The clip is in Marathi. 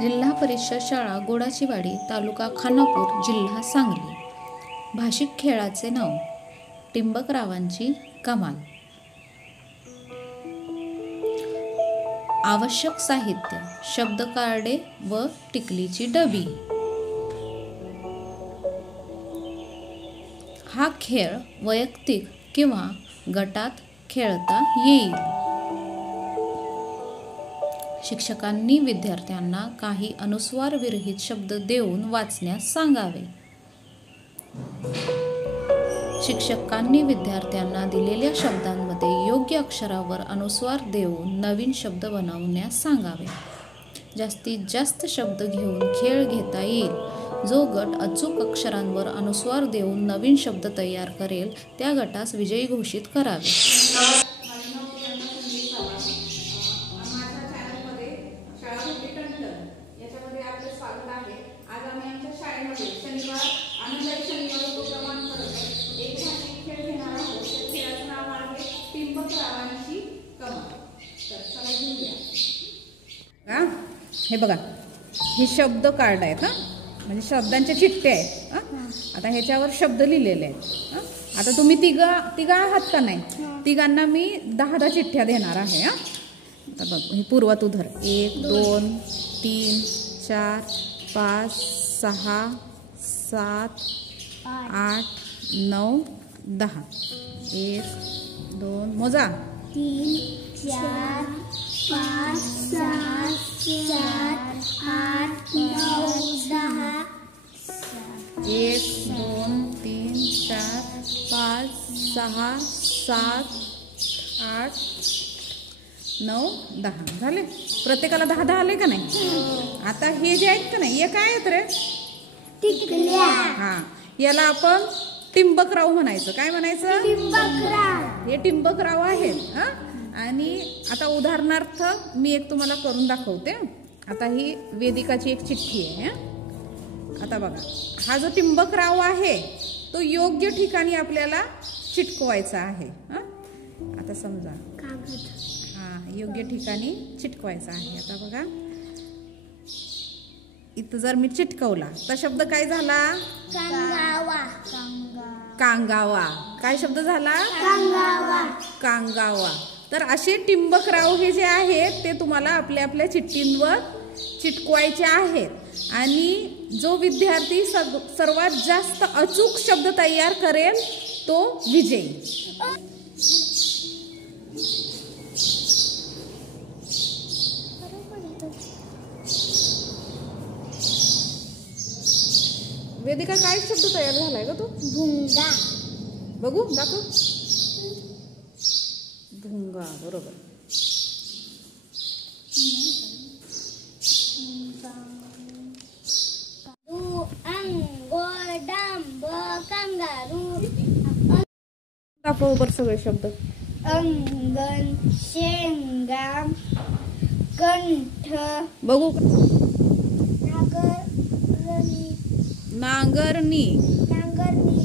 जिल्हा परिषद शाळा गोडाचीवाडी, तालुका खानापूर, जिल्हा सांगली. भाषिक खेळाचे नाव टिंबकरावांची कमाल. आवश्यक साहित्य शब्दकार्डे व टिकलीची डबी. हा खेळ वैयक्तिक किंवा गटात खेळता येईल. शिक्षकांनी विद्यार्थ्यांना काही अनुस्वार विरहित शब्द देऊन वाचण्यास सांगावे. शिक्षकांनी विद्यार्थ्यांना दिलेल्या शब्दांमध्ये योग्य अक्षरावर अनुस्वार देऊन नवीन शब्द बनवण्यास सांगावे. जास्तीत जास्त शब्द घेऊन खेळ घेता येईल. जो गट अचूक अक्षरांवर अनुस्वार देऊन नवीन शब्द तयार करेल त्या गटास विजयी घोषित करावे. हे बघा, हे शब्द कार्ड आहेत हा, म्हणजे शब्दांचे चिठ्ठे आहेत. आता ह्याच्यावर शब्द लिहिलेले आहेत. आता तुम्ही तिघा आहात का नाही? तिघांना मी 10 चिठ्ठ्या देणार आहे. आता बघ, हे पूर्वा तू धर. 1 2 3 4 5 6 7 8 9 10. 1 2 मोजा. 3 4 5 6 7 8 9 10. 1 2 3 4 5 6 7 8 9 10 झाले. प्रत्येकाला 10 आले का नाही? आता हे जे आहेत का नाही, हे काय आहेत रे? टिकल्या. हा, याला आपण टिंबकराव म्हणायचं. काय म्हणायचं? टिंबकराव. हे टिंबकराव आहेत. आणि आता उदाहरणार्थ मी एक तुम्हाला करून दाखवते. आता ही वेदिकाची एक चिठ्ठी आहे. आता बघा, हा जो टिंबकराव आहे तो योग्य ठिकाणी आपल्याला चिटकवायचा आहे. आता समजा योग्य ठिकाणी चिटकवायचा आहे. आता बघा, इथं जर मी चिटकवला तर शब्द काय झाला? कांगावा. कांगावा. काय शब्द झाला? कांगावा. कांगावा. तर असे टिंबकराव हे जे आहेत ते तुम्हाला आपल्या आपल्या चिठ्ठींवर चिटकवायचे आहेत. आणि जो विद्यार्थी सर्वात जास्त अचूक शब्द तयार करेल तो विजयी. वेदिका, काय शब्द तयार झालाय ग तो? भुंगा. बघू, दाखव. भुंगा, बरोबर. दाखव बर सगळे शब्द. अंगण, शेंगा, कंठ. बघू. नांगरणी. नांगरणी. नांगरणी.